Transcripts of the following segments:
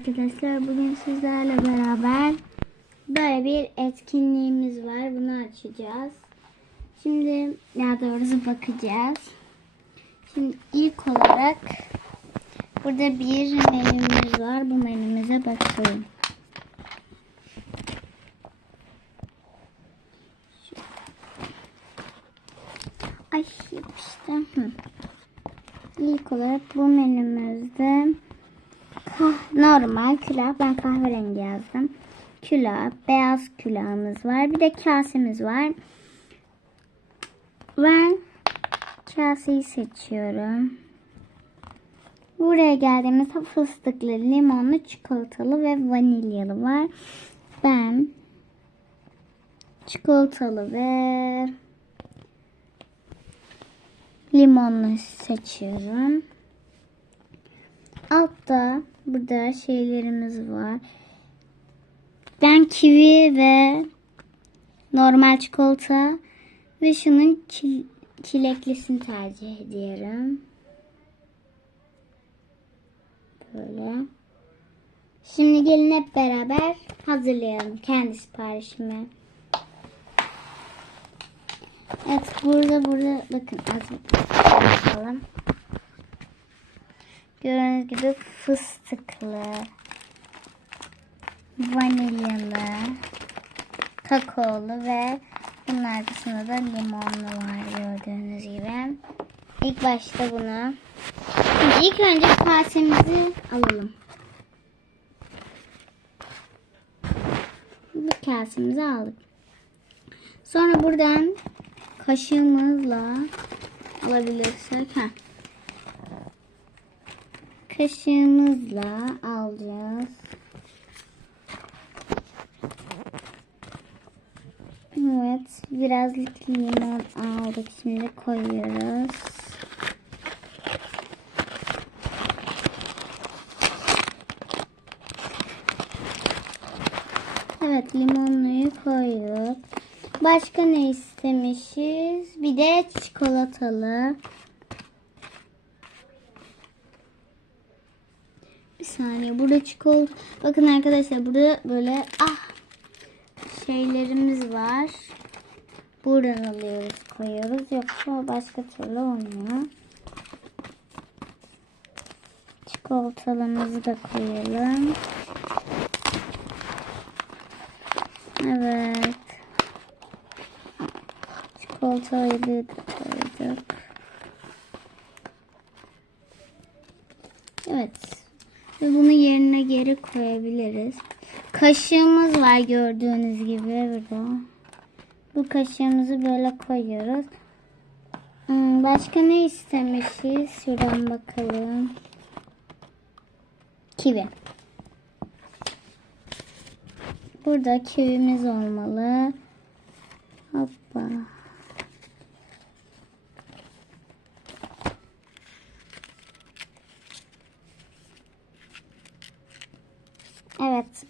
Arkadaşlar bugün sizlerle beraber böyle bir etkinliğimiz var. Bunu açacağız. Şimdi daha doğrusu bakacağız. Şimdi ilk olarak burada bir menümüz var. Bu menümüze bakalım. Ay yapıştı. İlk olarak bu menümüzde normal külah. Ben kahverengi yazdım. Külah, beyaz külahımız var. Bir de kasemiz var. Ben kaseyi seçiyorum. Buraya geldiğimizde fıstıklı, limonlu, çikolatalı ve vanilyalı var. Ben çikolatalı ve limonlu seçiyorum. Altta burada şeylerimiz var. Ben kivi ve normal çikolata ve şunun çil- çileklisini tercih ediyorum. Böyle. Şimdi gelin hep beraber hazırlayalım kendi siparişimi. Evet burada burada bakın az bakalım. Gördüğünüz gibi fıstıklı, vanilyalı, kakaolu ve bunun arkasında da limonlu var gördüğünüz gibi. İlk başta bunu Şimdi ilk önce kasemizi alalım. Bu kasemizi aldık. Sonra buradan kaşığımızla alabilirsek. Heh. Kaşığımızla alacağız. Evet, birazcık limon aldık. Şimdi koyuyoruz. Evet, limonluyu koyduk. Başka ne istemişiz? Bir de çikolatalı. Saniye burada çikolata. Bakın arkadaşlar burada böyle ah şeylerimiz var. Buradan alıyoruz koyuyoruz. Yoksa başka türlü olmuyor. Çikolatalımızı da koyalım. Evet. Çikolatayı da koyduk. Evet. Ve bunu yerine geri koyabiliriz. Kaşığımız var gördüğünüz gibi burada. Bu kaşığımızı böyle koyuyoruz. Hmm, başka ne istemişiz? Şuradan bakalım. Kivi. Burada kivimiz olmalı. Hoppa.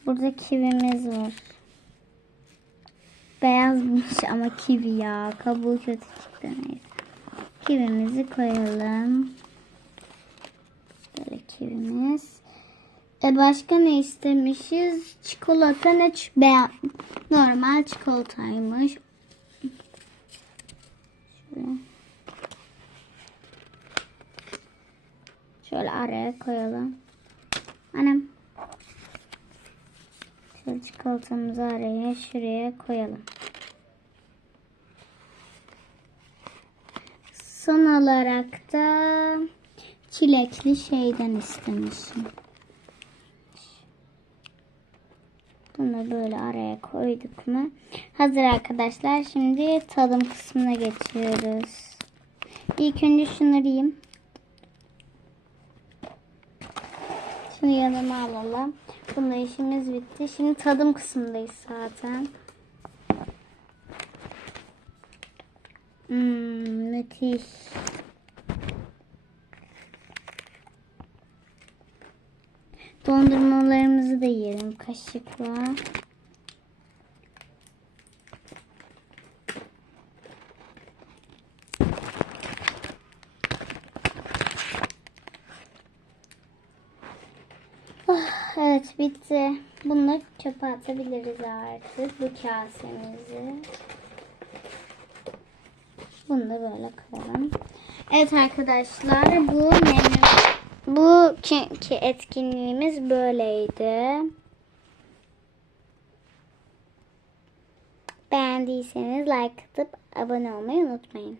Burada kivimiz var. Beyazmış ama kivi ya. Kabuğu kötü çıktı neyse. Kivimizi koyalım. Böyle kivimiz. E başka ne istemişiz? Çikolata ne? Beyaz. Normal çikolataymış. Şöyle. Şöyle araya koyalım. Anam. Şöyle çikolatamızı araya şuraya koyalım. Son olarak da çilekli şeyden istemişim. Bunu böyle araya koyduk mu? Hazır arkadaşlar. Şimdi tadım kısmına geçiyoruz. İlk önce şunları yiyeyim. Şunu yanıma alalım. Bununla işimiz bitti. Şimdi tadım kısmındayız zaten. Hmm, müthiş. Dondurmalarımızı da yiyelim kaşıkla. Evet bitti. Bunu çöpe atabiliriz artık. Bu kasemizi. Bunu da böyle koyalım. Evet arkadaşlar bu menü bu çünkü etkinliğimiz böyleydi. Beğendiyseniz like atıp abone olmayı unutmayın.